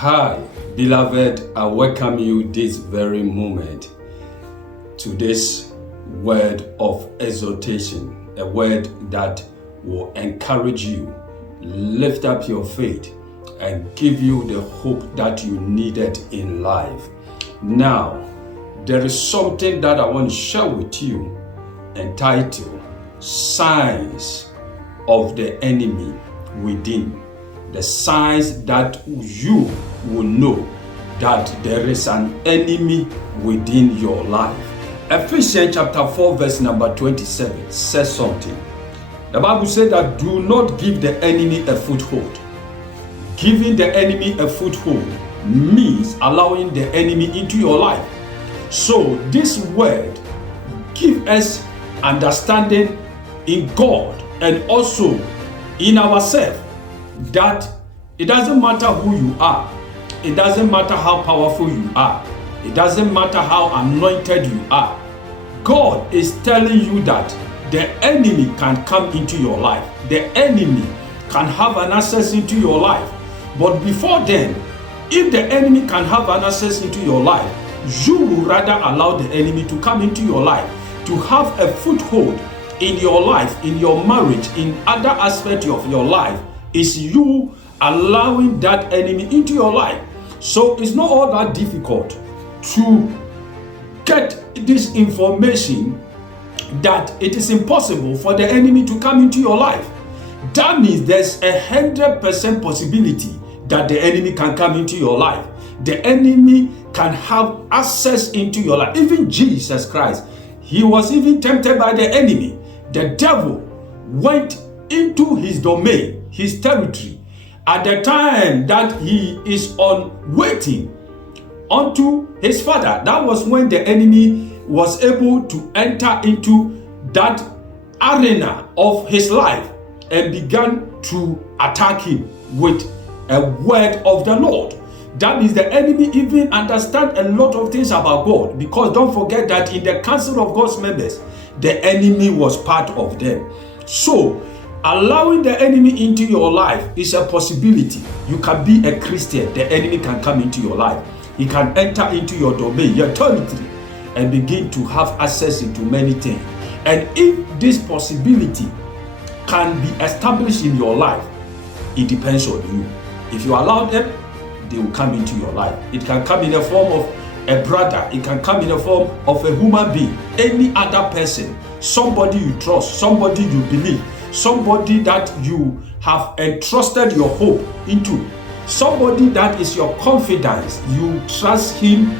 Hi, beloved, I welcome you this very moment to this word of exhortation, a word that will encourage you, lift up your faith, and give you the hope that you needed in life. Now, there is something that I want to share with you entitled Signs of the Enemy Within. The signs that you will know that there is an enemy within your life. Ephesians chapter 4 verse number 27 says something. The Bible said that do not give the enemy a foothold. Giving the enemy a foothold means allowing the enemy into your life. So this word gives us understanding in God and also in ourselves, that it doesn't matter who you are, it doesn't matter how powerful you are, it doesn't matter how anointed you are. God is telling you that the enemy can come into your life, the enemy can have an access into your life. But before then, if the enemy can have an access into your life, you will rather allow the enemy to come into your life, to have a foothold in your life, in your marriage, in other aspects of your life. Is you allowing that enemy into your life. So it's not all that difficult to get this information that it is impossible for the enemy to come into your life. That means there's 100% possibility that the enemy can come into your life. The enemy can have access into your life. Even Jesus Christ, he was even tempted by the enemy. The devil went into his domain, his territory, at the time that he is on waiting unto his father. That was when the enemy was able to enter into that arena of his life and began to attack him with a word of the Lord. That means the enemy even understands a lot of things about God, because don't forget that in the council of God's members, the enemy was part of them. So allowing the enemy into your life is a possibility. You can be a Christian, the enemy can come into your life. He can enter into your domain, your territory, and begin to have access into many things. And if this possibility can be established in your life, it depends on you. If you allow them, they will come into your life. It can come in the form of a brother, it can come in the form of a human being, any other person, somebody you trust, somebody you believe, somebody that you have entrusted your hope into, somebody that is your confidence, you trust him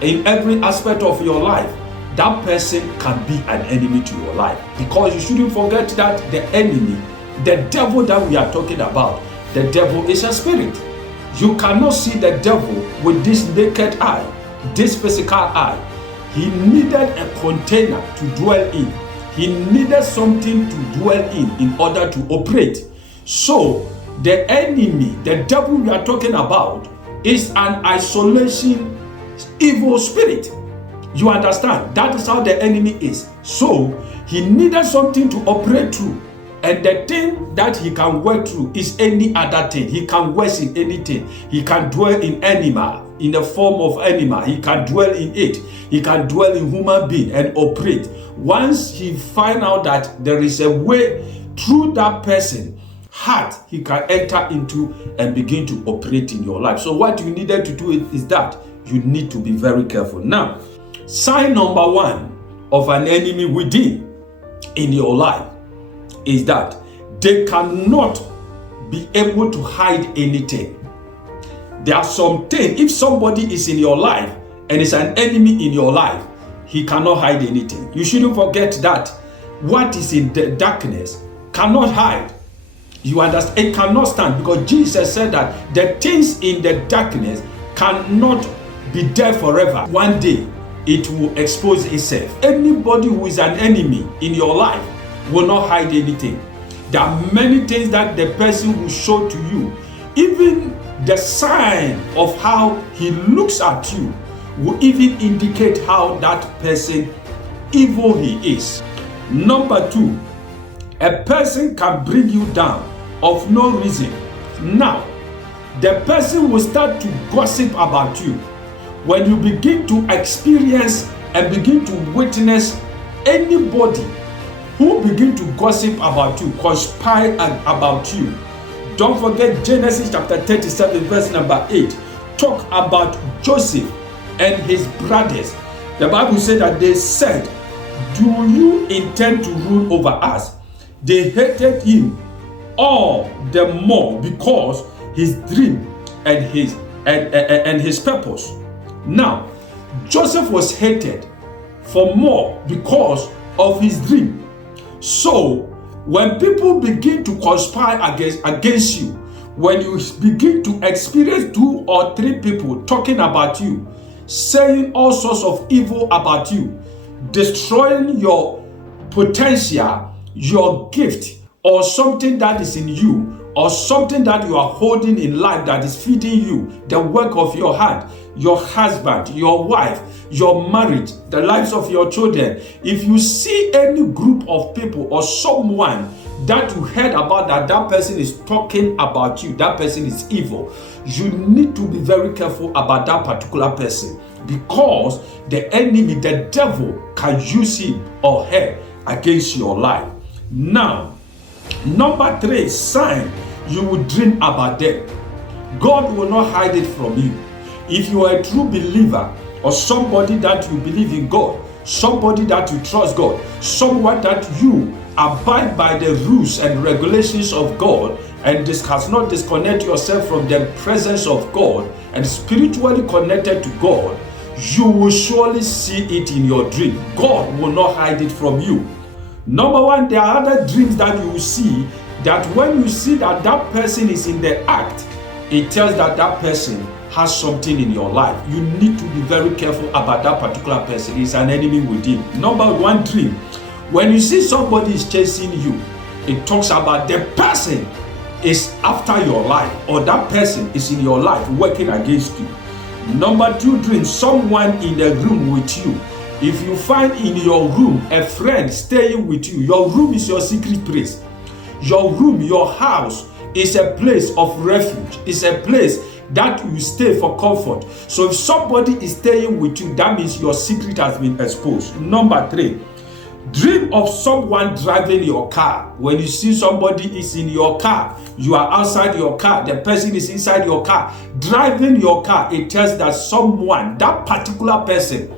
in every aspect of your life. That person can be an enemy to your life, because you shouldn't forget that the enemy, the devil that we are talking about, the devil is a spirit. You cannot see the devil with this naked eye, this physical eye. He needed a container to dwell in. He needed something to dwell in order to operate. So the enemy, the devil we are talking about, is an isolation evil spirit. You understand? That is how the enemy is. So he needed something to operate through. And the thing that he can work through is any other thing. He can work in anything. He can dwell in animal, in the form of animal. He can dwell in it. He can dwell in human being and operate. Once he find out that there is a way through that person heart, he can enter into and begin to operate in your life. So what you needed to do is that you need to be very careful. Now, sign number one of an enemy within in your life is that they cannot be able to hide anything. There are some things, if somebody is in your life and is an enemy in your life, he cannot hide anything. You shouldn't forget that what is in the darkness cannot hide. You understand? It cannot stand, because Jesus said that the things in the darkness cannot be there forever. One day it will expose itself. Anybody who is an enemy in your life will not hide anything. There are many things that the person will show to you. Even the sign of how he looks at you will even indicate how that person evil he is. Number two, a person can bring you down of no reason. Now, the person will start to gossip about you. When you begin to experience and begin to witness anybody who begin to gossip about you, conspire about you, don't forget Genesis chapter 37 verse number 8. Talk about Joseph and his brothers. The Bible said that they said, "Do you intend to rule over us?" They hated him all the more because his dream and his purpose. Now, Joseph was hated for more because of his dream. So, when people begin to conspire against you, when you begin to experience 2 or 3 people talking about you, saying all sorts of evil about you, destroying your potential, your gift, or something that is in you, or something that you are holding in life that is feeding you, the work of your hand, your husband, your wife, your marriage, the lives of your children. If you see any group of people or someone that you heard about that person is talking about you, that person is evil, you need to be very careful about that particular person, because the enemy, the devil, can use him or her against your life. Now, number 3 sign, you will dream about them. God will not hide it from you. If you are a true believer, or somebody that you believe in God, somebody that you trust God, someone that you abide by the rules and regulations of God, and this has not disconnected yourself from the presence of God and spiritually connected to God, you will surely see it in your dream. God will not hide it from you. Number 1, there are other dreams that you will see, that when you see that that person is in the act, it tells that that person has something in your life. You need to be very careful about that particular person. It's an enemy within. Number 1 dream, when you see somebody is chasing you, it talks about the person is after your life, or that person is in your life working against you. Number 2 dream, someone in the room with you. If you find in your room a friend staying with you, your room is your secret place. Your room, your house is a place of refuge. It's a place that you stay for comfort. So if somebody is staying with you, that means your secret has been exposed. Number 3, dream of someone driving your car. When you see somebody is in your car, you are outside your car, the person is inside your car, driving your car, it tells that someone, that particular person,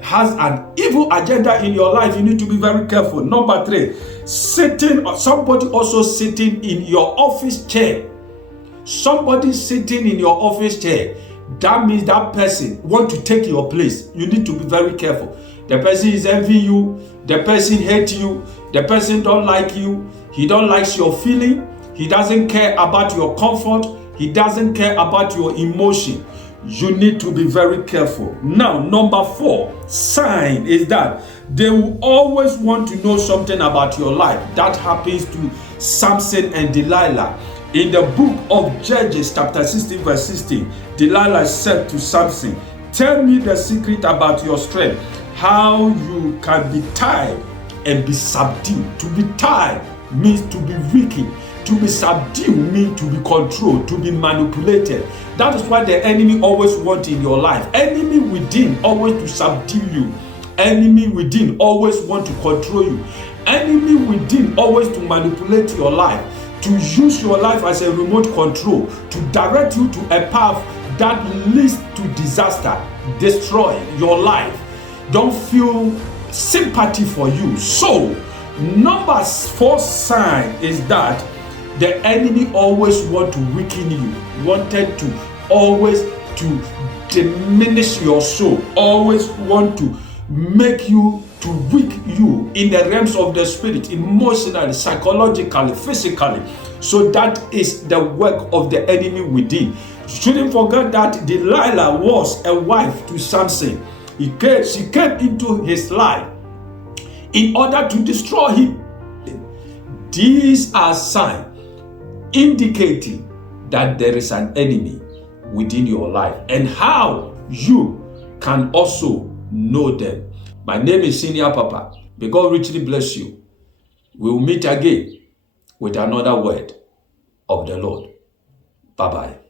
has an evil agenda in your life. You need to be very careful. Number 3, sitting, or somebody also sitting in your office chair. Somebody sitting in your office chair, that means that person want to take your place. You need to be very careful. The person is envying you, the person hates you, the person don't like you, he don't like your feeling, he doesn't care about your comfort, he doesn't care about your emotion. You need to be very careful. Now, number 4 sign is that they will always want to know something about your life. That happens to Samson and Delilah. In the book of Judges chapter 16 verse 16, Delilah said to Samson, "Tell me the secret about your strength, how you can be tied and be subdued." To be tied means to be weakened. To be subdued means to be controlled, to be manipulated. That is what the enemy always wants in your life. Enemy within always to subdue you. Enemy within always want to control you. Enemy within always to manipulate your life, to use your life as a remote control, to direct you to a path that leads to disaster, destroy your life. Don't feel sympathy for you. So, number 4 sign is that the enemy always want to weaken you, wanted to always to diminish your soul, always want to make you, to weak you in the realms of the spirit, emotionally, psychologically, physically. So that is the work of the enemy within. You shouldn't forget that Delilah was a wife to Samson. She came into his life in order to destroy him. These are signs indicating that there is an enemy within your life, and how you can also know them. My name is Senior Papa. May God richly bless you. We will meet again with another word of the Lord. Bye-bye.